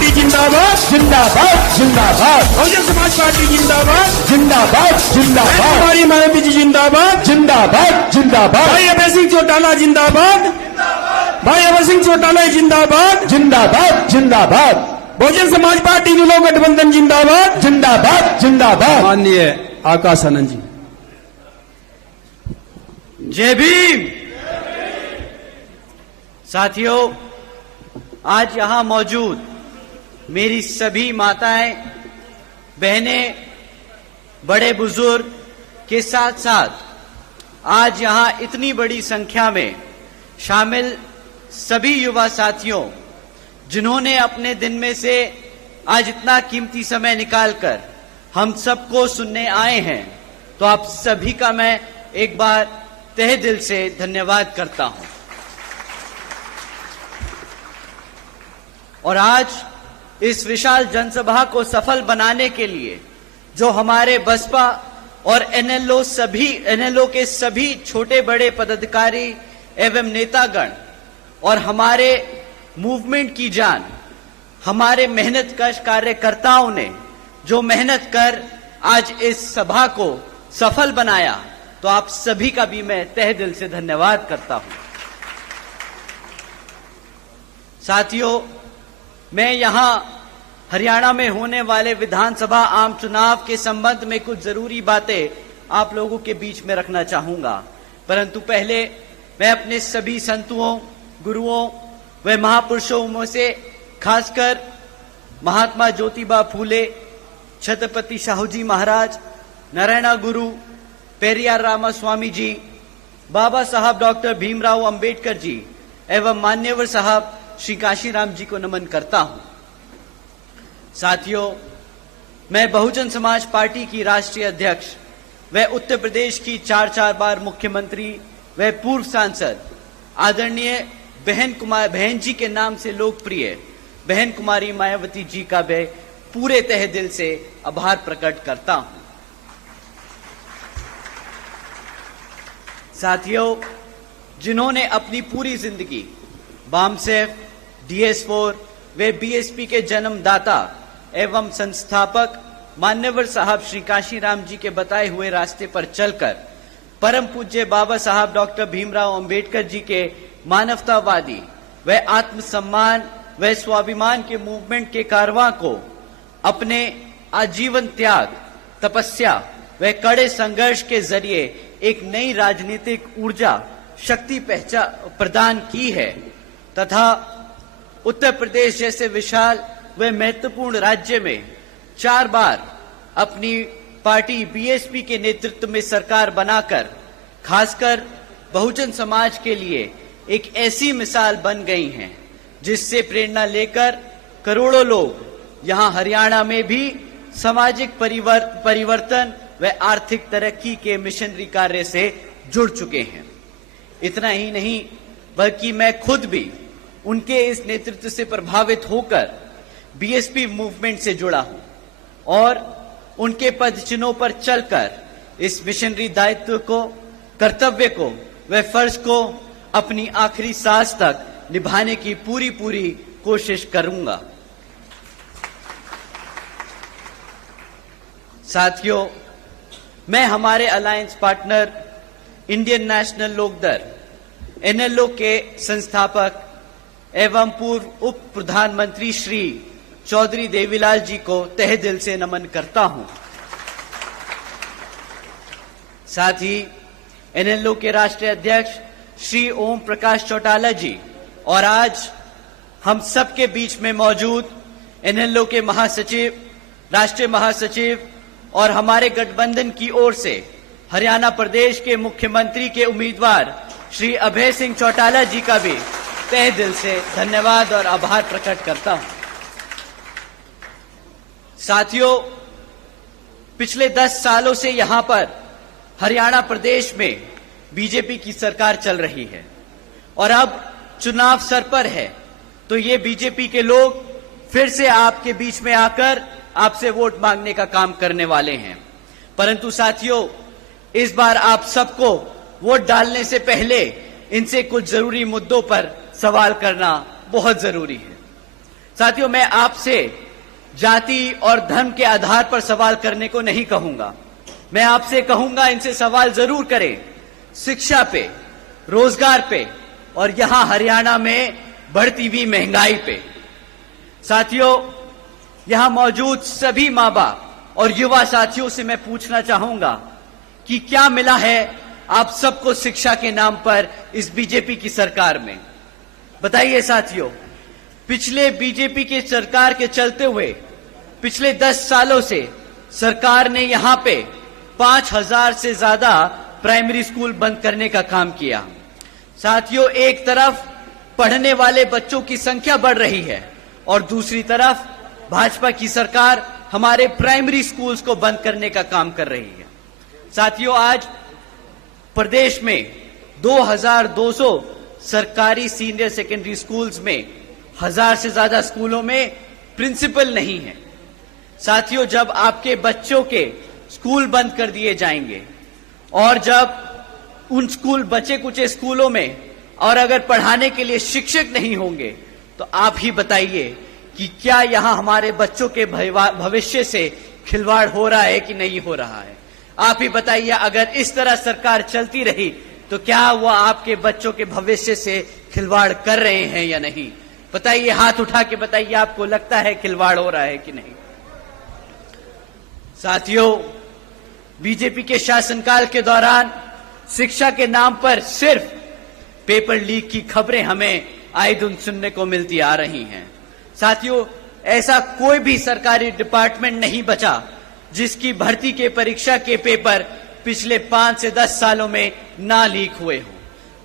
Party जिंदाबाद जिंदाबाद जिंदाबाद बहुजन समाज पार्टी जिंदाबाद जिंदाबाद जिंदाबाद कुमारी मायावती जी जिंदाबाद जिंदाबाद जिंदाबाद भाई अभय सिंह चौटाला जिंदाबाद भाई अभय सिंह चौटाला जिंदाबाद जिंदाबाद जिंदाबाद बहुजन समाज पार्टी लोक गठबंधन जिंदाबाद जिंदाबाद जिंदाबाद माननीय आकाश आनंद जी। जय भीम। साथियों, आज यहां मौजूद मेरी सभी माताएं, बहनें, बड़े बुजुर्ग के साथ साथ आज यहां इतनी बड़ी संख्या में शामिल सभी युवा साथियों जिन्होंने अपने दिन में से आज इतना कीमती समय निकालकर हम सबको सुनने आए हैं, तो आप सभी का मैं एक बार तहे दिल से धन्यवाद करता हूं। और आज इस विशाल जनसभा को सफल बनाने के लिए जो हमारे बसपा और एनएलओ के सभी छोटे बड़े पदाधिकारी एवं नेतागण और हमारे मूवमेंट की जान, हमारे मेहनतकश कार्यकर्ताओं ने जो मेहनत कर आज इस सभा को सफल बनाया, तो आप सभी का भी मैं तहे दिल से धन्यवाद करता हूं। साथियों, मैं यहां हरियाणा में होने वाले विधानसभा आम चुनाव के संबंध में कुछ जरूरी बातें आप लोगों के बीच में रखना चाहूंगा, परंतु पहले मैं अपने सभी संतों, गुरुओं व महापुरुषों में से खासकर महात्मा ज्योतिबा फूले, छत्रपति शाहू जी महाराज, नारायण गुरु, पेरियार रामास्वामी जी, बाबा साहब डॉक्टर भीमराव अंबेडकर जी एवं मान्यवर साहब श्री काशीराम जी को नमन करता हूं। साथियों, मैं बहुजन समाज पार्टी की राष्ट्रीय अध्यक्ष व उत्तर प्रदेश की 4 बार मुख्यमंत्री व पूर्व सांसद आदरणीय बहन जी के नाम से लोकप्रिय बहन कुमारी मायावती जी का मैं पूरे तहे दिल से आभार प्रकट करता हूं। साथियों, जिन्होंने अपनी पूरी जिंदगी बामसेफ, DS4 वे बीएसपी के जन्मदाता एवं संस्थापक मान्यवर साहब श्री काशीराम जी के बताए हुए रास्ते पर चलकर परम पूज्य बाबा साहब डॉक्टर भीमराव अंबेडकर जी के मानवतावादी व आत्मसम्मान व स्वाभिमान के मूवमेंट के कारवां को अपने आजीवन त्याग, तपस्या व कड़े संघर्ष के जरिए एक नई राजनीतिक ऊर्जा शक्ति प्रदान की है तथा उत्तर प्रदेश जैसे विशाल व महत्वपूर्ण राज्य में 4 बार अपनी पार्टी बीएसपी के नेतृत्व में सरकार बनाकर खासकर बहुजन समाज के लिए एक ऐसी मिसाल बन गई हैं जिससे प्रेरणा लेकर करोड़ों लोग यहां हरियाणा में भी सामाजिक परिवर्तन व आर्थिक तरक्की के मिशनरी कार्य से जुड़ चुके हैं। इतना ही नहीं बल्कि मैं खुद भी उनके इस नेतृत्व से प्रभावित होकर बीएसपी मूवमेंट से जुड़ा हूं और उनके पद चिन्हों पर चलकर इस मिशनरी दायित्व को, कर्तव्य को व फर्ज को अपनी आखिरी सांस तक निभाने की पूरी कोशिश करूंगा। साथियों, मैं हमारे alliance partner Indian National Lok Dal NLO के संस्थापक एवं पूर्व उप प्रधानमंत्री श्री चौधरी देवीलाल जी को तहे दिल से नमन करता हूं। साथ ही एनएलओ के राष्ट्रीय अध्यक्ष श्री ओम प्रकाश चौटाला जी और आज हम सबके बीच में मौजूद एनएलओ के महासचिव, राष्ट्रीय महासचिव और हमारे गठबंधन की ओर से हरियाणा प्रदेश के मुख्यमंत्री के उम्मीदवार श्री अभय सिंह चौटाला जी का भी तहे दिल से धन्यवाद और आभार प्रकट करता हूं। साथियों, पिछले 10 सालों से यहां पर हरियाणा प्रदेश में बीजेपी की सरकार चल रही है और अब चुनाव सर पर है, तो ये बीजेपी के लोग फिर से आपके बीच में आकर आपसे वोट मांगने का काम करने वाले हैं। परंतु साथियों, इस बार आप सबको वोट डालने से पहले इनसे कुछ जरूरी मुद्दों पर सवाल करना बहुत जरूरी है। साथियों, मैं आपसे जाति और धर्म के आधार पर सवाल करने को नहीं कहूंगा। मैं आपसे कहूंगा, इनसे सवाल जरूर करें शिक्षा पे, रोजगार पे और यहां हरियाणा में बढ़ती हुई महंगाई पे। साथियों, यहां मौजूद सभी मां बाप और युवा साथियों से मैं पूछना चाहूंगा कि क्या मिला है आप सबको शिक्षा के नाम पर इस बीजेपी की सरकार में? बताइए साथियों, पिछले बीजेपी की सरकार के चलते हुए पिछले 10 सालों से सरकार ने यहां पे 5000 से ज्यादा प्राइमरी स्कूल बंद करने का काम किया। साथियों, एक तरफ पढ़ने वाले बच्चों की संख्या बढ़ रही है और दूसरी तरफ भाजपा की सरकार हमारे प्राइमरी स्कूल्स को बंद करने का काम कर रही है। साथियों, आज प्रदेश में 2200 सरकारी सीनियर सेकेंडरी स्कूल्स में 1000 से ज्यादा स्कूलों में प्रिंसिपल नहीं है। साथियों, जब आपके बच्चों के स्कूल बंद कर दिए जाएंगे और जब उन स्कूल बचे कुचे स्कूलों में और अगर पढ़ाने के लिए शिक्षक नहीं होंगे तो आप ही बताइए कि क्या यहां हमारे बच्चों के भविष्य से खिलवाड़ हो रहा है कि नहीं हो रहा है? आप ही बताइए, अगर इस तरह सरकार चलती रही तो क्या वो आपके बच्चों के भविष्य से खिलवाड़ कर रहे हैं या नहीं? बताइए, हाथ उठा के बताइए, आपको लगता है खिलवाड़ हो रहा है कि नहीं? साथियों, बीजेपी के शासनकाल के दौरान शिक्षा के नाम पर सिर्फ पेपर लीक की खबरें हमें आए दिन सुनने को मिलती आ रही हैं। साथियों, ऐसा कोई भी सरकारी डिपार्टमेंट नहीं बचा जिसकी भर्ती के परीक्षा के पेपर पिछले 5 से 10 सालों में ना लीक हुए हो।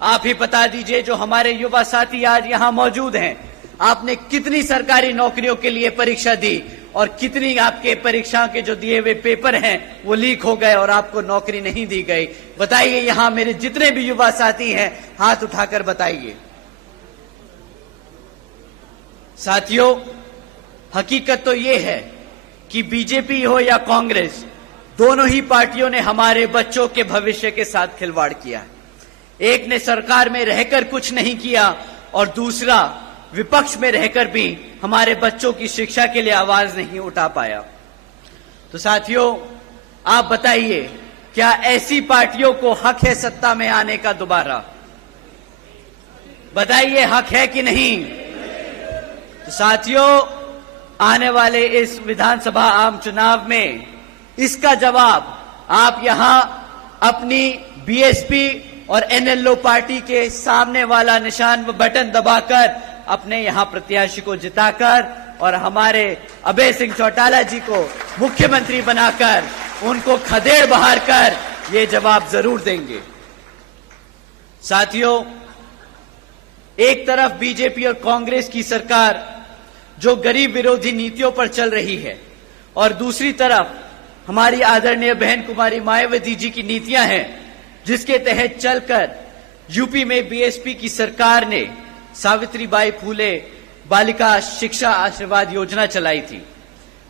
आप ही बता दीजिए, जो हमारे युवा साथी आज यहां मौजूद हैं, आपने कितनी सरकारी नौकरियों के लिए परीक्षा दी और कितनी आपके परीक्षाओं के जो दिए हुए पेपर हैं वो लीक हो गए और आपको नौकरी नहीं दी गई? बताइए, यहां मेरे जितने भी युवा साथी हैं, हाथ उठाकर बताइए। साथियों, हकीकत तो ये है कि बीजेपी हो या कांग्रेस, दोनों ही पार्टियों ने हमारे बच्चों के भविष्य के साथ खिलवाड़ किया है। एक ने सरकार में रहकर कुछ नहीं किया और दूसरा विपक्ष में रहकर भी हमारे बच्चों की शिक्षा के लिए आवाज नहीं उठा पाया। तो साथियों, आप बताइए, क्या ऐसी पार्टियों को हक है सत्ता में आने का दोबारा? बताइए, हक है कि नहीं? तो साथियों, आने वाले इस विधानसभा आम चुनाव में इसका जवाब आप यहां अपनी बीएसपी और एनएलओ पार्टी के सामने वाला निशान बटन दबाकर अपने यहां प्रत्याशी को जिताकर और हमारे अभय सिंह चौटाला जी को मुख्यमंत्री बनाकर उनको खदेड़ बहार कर ये जवाब जरूर देंगे। साथियों, एक तरफ बीजेपी और कांग्रेस की सरकार जो गरीब विरोधी नीतियों पर चल रही है और दूसरी तरफ हमारी आदरणीय बहन कुमारी मायावती जी की नीतियां हैं, जिसके तहत चलकर यूपी में बीएसपी की सरकार ने सावित्रीबाई फूले बालिका शिक्षा आशीर्वाद योजना चलाई थी।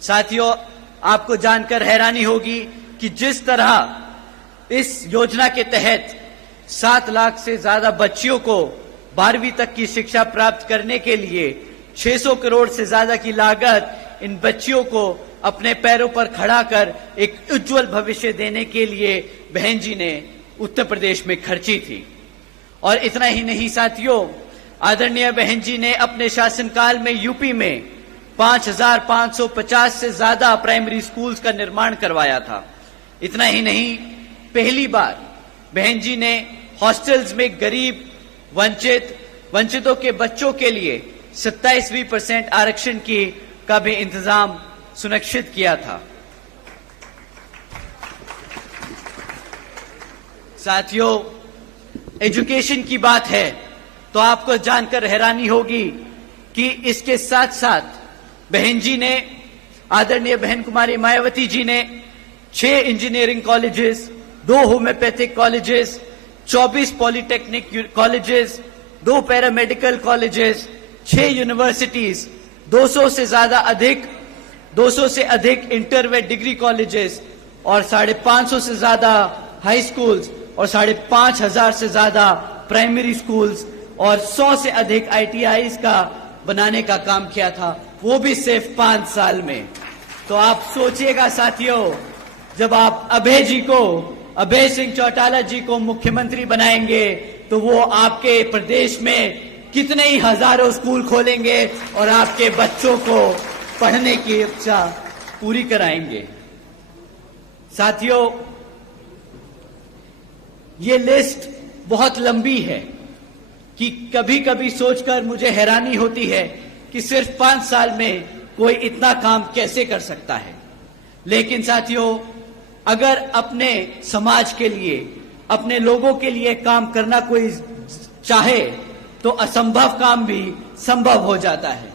साथियों, आपको जानकर हैरानी होगी कि जिस तरह इस योजना के तहत 7 लाख से ज्यादा बच्चियों को 12वीं तक की शिक्षा प्राप्त करने के लिए 600 करोड़ से ज्यादा की लागत इन बच्चियों को अपने पैरों पर खड़ा कर एक उज्जवल भविष्य देने के लिए बहन जी ने उत्तर प्रदेश में खर्ची थी। और इतना ही नहीं साथियों, आदरणीय बहन जी ने अपने शासनकाल में यूपी में 5550 से ज्यादा प्राइमरी स्कूल्स का निर्माण करवाया था। इतना ही नहीं, पहली बार बहन जी ने हॉस्टल्स में गरीब वंचितों के बच्चों के लिए 27% आरक्षण का भी इंतजाम सुनिश्चित किया था। साथियों, एजुकेशन की बात है तो आपको जानकर हैरानी होगी कि इसके साथ साथ बहन जी ने, आदरणीय बहन कुमारी मायावती जी ने 6 engineering colleges, 2 homeopathic colleges, 24 polytechnic colleges, 2 paramedical colleges, 6 universities, 200 से अधिक इंटर व डिग्री कॉलेजेस और 550 से ज्यादा हाई स्कूल्स और 5,500 से ज्यादा प्राइमरी स्कूल्स और 100 से अधिक ITIs का बनाने का काम किया था। वो भी सिर्फ 5 साल में। तो आप सोचिएगा साथियों, जब आप अभय सिंह चौटाला जी को मुख्यमंत्री बनाएंगे तो वो आपके प्रदेश में कितने ही हजारों स्कूल खोलेंगे और आपके बच्चों को पढ़ने की इच्छा पूरी कराएंगे। साथियों, ये लिस्ट बहुत लंबी है कि कभी कभी सोचकर मुझे हैरानी होती है कि सिर्फ 5 साल में कोई इतना काम कैसे कर सकता है। लेकिन साथियों, अगर अपने समाज के लिए, अपने लोगों के लिए काम करना कोई चाहे तो असंभव काम भी संभव हो जाता है।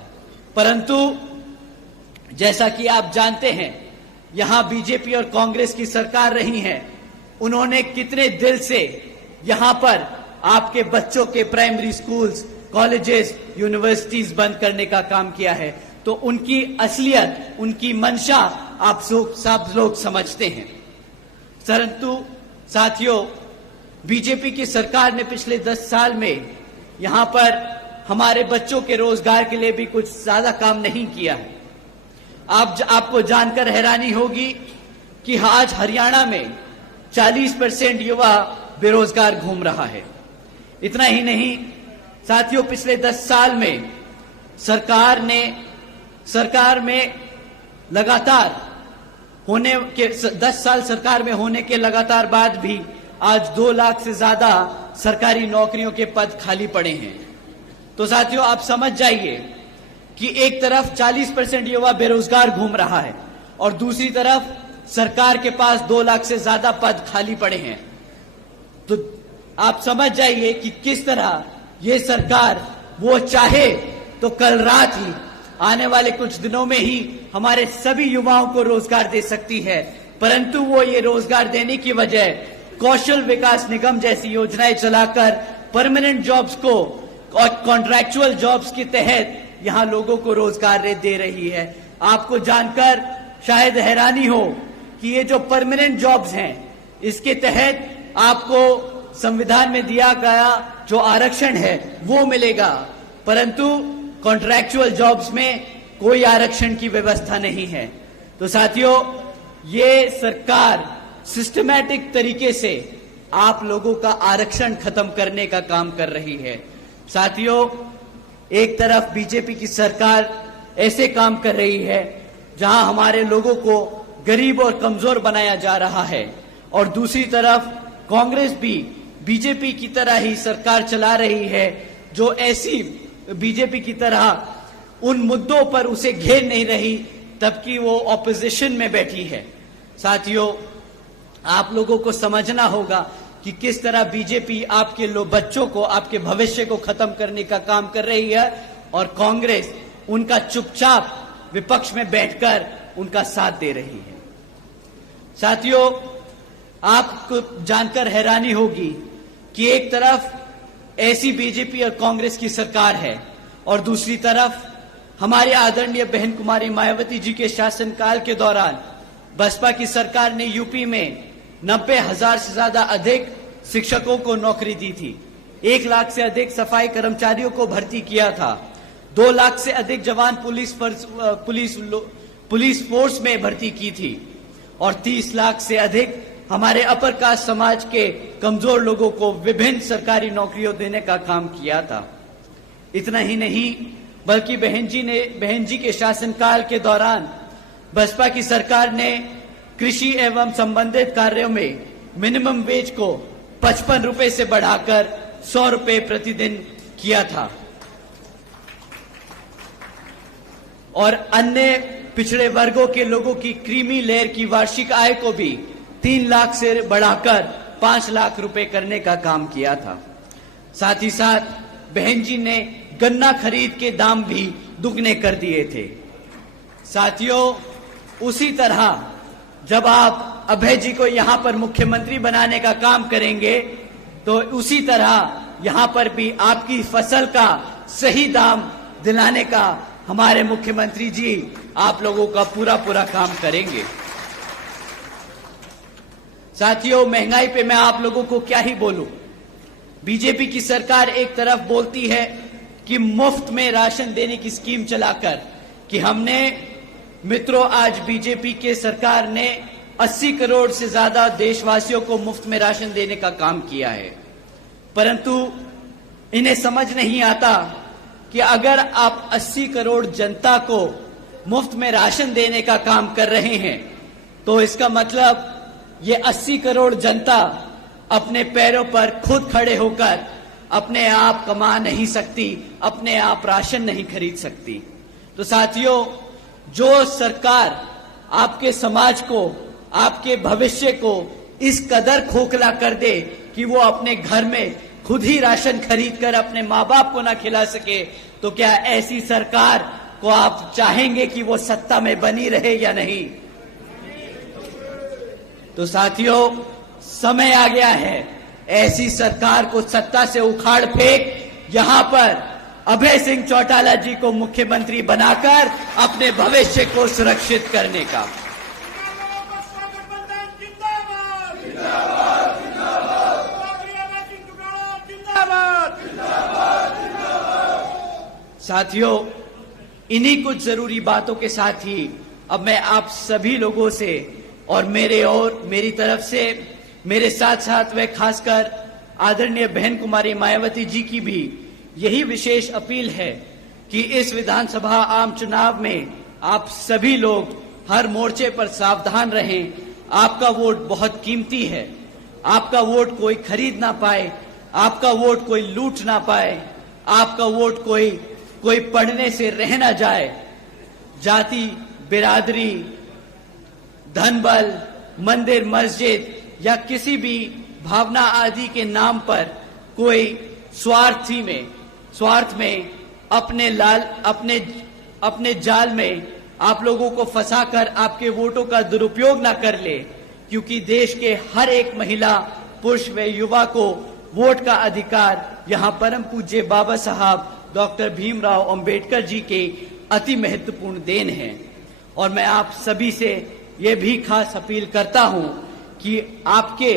परंतु जैसा कि आप जानते हैं, यहां बीजेपी और कांग्रेस की सरकार रही है, उन्होंने कितने दिल से यहां पर आपके बच्चों के प्राइमरी स्कूल्स, कॉलेजेस, यूनिवर्सिटीज बंद करने का काम किया है। तो उनकी असलियत, उनकी मंशा आप सब लोग समझते हैं। परंतु साथियों, बीजेपी की सरकार ने पिछले 10 साल में यहां पर हमारे बच्चों के रोजगार के लिए भी कुछ ज्यादा काम नहीं किया है। आपको जानकर हैरानी होगी कि आज हरियाणा में 40% युवा बेरोजगार घूम रहा है। इतना ही नहीं साथियों, पिछले 10 साल में सरकार में लगातार होने के 10 साल सरकार में होने के लगातार बाद भी आज 2 लाख से ज्यादा सरकारी नौकरियों के पद खाली पड़े हैं। तो साथियों, आप समझ जाइए कि एक तरफ 40% युवा बेरोजगार घूम रहा है और दूसरी तरफ सरकार के पास 2 लाख से ज्यादा पद खाली पड़े हैं। तो आप समझ जाइए कि किस तरह ये सरकार, वो चाहे तो कल रात ही, आने वाले कुछ दिनों में ही हमारे सभी युवाओं को रोजगार दे सकती है। परंतु वो ये रोजगार देने की बजाय कौशल विकास निगम जैसी योजनाएं चलाकर परमानेंट जॉब्स को और कॉन्ट्रैक्चुअल जॉब्स के तहत यहां लोगों को रोजगार दे रही है। आपको जानकर शायद हैरानी हो कि ये जो परमानेंट जॉब्स हैं, इसके तहत आपको संविधान में दिया गया जो आरक्षण है वो मिलेगा, परंतु कॉन्ट्रैक्चुअल जॉब्स में कोई आरक्षण की व्यवस्था नहीं है। तो साथियों, ये सरकार सिस्टमैटिक तरीके से आप लोगों का आरक्षण खत्म करने का काम कर रही है। साथियों, एक तरफ बीजेपी की सरकार ऐसे काम कर रही है जहां हमारे लोगों को गरीब और कमजोर बनाया जा रहा है, और दूसरी तरफ कांग्रेस भी बीजेपी की तरह ही सरकार चला रही है जो ऐसी बीजेपी की तरह उन मुद्दों पर उसे घेर नहीं रही तबकि वो ऑपोजिशन में बैठी है। साथियों, आप लोगों को समझना होगा कि किस तरह बीजेपी आपके बच्चों को, आपके भविष्य को खत्म करने का काम कर रही है और कांग्रेस उनका चुपचाप विपक्ष में बैठकर उनका साथ दे रही है। साथियों, आपको जानकर हैरानी होगी कि एक तरफ ऐसी बीजेपी और कांग्रेस की सरकार है और दूसरी तरफ हमारे आदरणीय बहन कुमारी मायावती जी के शासनकाल के दौरान बसपा की सरकार ने यूपी में 90,000 से ज्यादा अधिक शिक्षकों को नौकरी दी थी, 1 लाख से अधिक सफाई कर्मचारियों को भर्ती किया था, 2 लाख से अधिक जवान पुलिस फोर्स में भर्ती की थी और 30 लाख से अधिक हमारे अपर कास्ट समाज के कमजोर लोगों को विभिन्न सरकारी नौकरियों देने का काम किया था। इतना ही नहीं बल्कि बहन जी के शासनकाल के दौरान बसपा की सरकार ने कृषि एवं संबंधित कार्यों में मिनिमम वेज को 55 रुपए से बढ़ाकर 100 रुपए प्रतिदिन किया था और अन्य पिछड़े वर्गों के लोगों की क्रीमी लेयर की वार्षिक आय को भी 3 लाख से बढ़ाकर 5 लाख रुपए करने का काम किया था। साथ ही साथ बहन जी ने गन्ना खरीद के दाम भी दुगने कर दिए थे। साथियों, उसी तरह जब आप अभय जी को यहां पर मुख्यमंत्री बनाने का काम करेंगे तो उसी तरह यहां पर भी आपकी फसल का सही दाम दिलाने का हमारे मुख्यमंत्री जी आप लोगों का पूरा काम करेंगे। साथियों, महंगाई पे मैं आप लोगों को क्या ही बोलूं। बीजेपी की सरकार एक तरफ बोलती है कि मुफ्त में राशन देने की स्कीम चलाकर कि हमने मित्रों आज बीजेपी के सरकार ने 80 करोड़ से ज्यादा देशवासियों को मुफ्त में राशन देने का काम किया है, परंतु इन्हें समझ नहीं आता कि अगर आप 80 करोड़ जनता को मुफ्त में राशन देने का काम कर रहे हैं तो इसका मतलब ये 80 करोड़ जनता अपने पैरों पर खुद खड़े होकर अपने आप कमा नहीं सकती, अपने आप राशन नहीं खरीद सकती। तो साथियों, जो सरकार आपके समाज को, आपके भविष्य को इस कदर खोखला कर दे कि वो अपने घर में खुद ही राशन खरीद कर अपने माँ बाप को ना खिला सके, तो क्या ऐसी सरकार को आप चाहेंगे कि वो सत्ता में बनी रहे या नहीं? तो साथियों, समय आ गया है ऐसी सरकार को सत्ता से उखाड़ फेंक यहां पर अभय सिंह चौटाला जी को मुख्यमंत्री बनाकर अपने भविष्य को सुरक्षित करने का। साथियों, इन्हीं कुछ जरूरी बातों के साथ ही अब मैं आप सभी लोगों से और मेरी तरफ से मेरे साथ साथ व खासकर आदरणीय बहन कुमारी मायावती जी की भी यही विशेष अपील है कि इस विधानसभा आम चुनाव में आप सभी लोग हर मोर्चे पर सावधान रहें। आपका वोट बहुत कीमती है, आपका वोट कोई खरीद ना पाए, आपका वोट कोई लूट ना पाए, आपका वोट कोई पढ़ने से रह ना जाए। जाति, बिरादरी, धन बल, मंदिर मस्जिद या किसी भी भावना आदि के नाम पर कोई स्वार्थ में अपने जाल में आप लोगों को फंसाकर आपके वोटों का दुरुपयोग ना कर ले, क्योंकि देश के हर एक महिला, पुरुष व युवा को वोट का अधिकार यहाँ परम पूज्य बाबा साहब डॉक्टर भीमराव अंबेडकर जी के अति महत्वपूर्ण देन है। और मैं आप सभी से ये भी खास अपील करता हूं कि आपके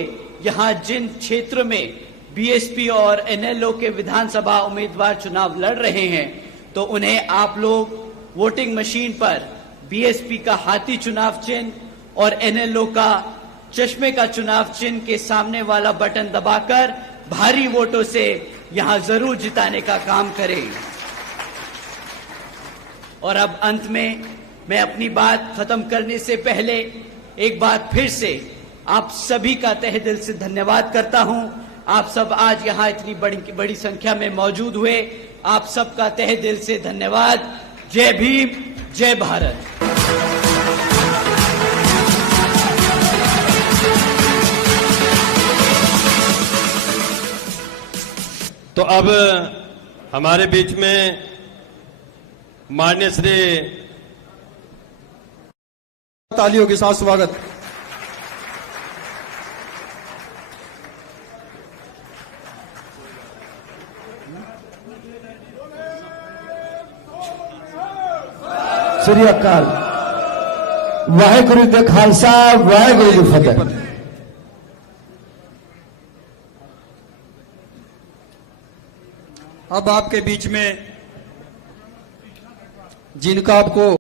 यहाँ जिन क्षेत्र में बीएसपी और एनएलओ के विधानसभा उम्मीदवार चुनाव लड़ रहे हैं, तो उन्हें आप लोग वोटिंग मशीन पर बीएसपी का हाथी चुनाव चिन्ह और एनएलओ का चश्मे का चुनाव चिन्ह के सामने वाला बटन दबाकर भारी वोटों से यहां जरूर जिताने का काम करें। और अब अंत में मैं अपनी बात खत्म करने से पहले एक बार फिर से आप सभी का तहे दिल से धन्यवाद करता हूं। आप सब आज यहां इतनी बड़ी संख्या में मौजूद हुए, आप सबका तहे दिल से धन्यवाद। जय भीम, जय भारत। तो अब हमारे बीच में माननीय श्री, तालियों के साथ स्वागत। श्री अकाल वाहेगुरु जी खालसा, वाहेगुरु जी फतेह। अब आपके बीच में जिनका आपको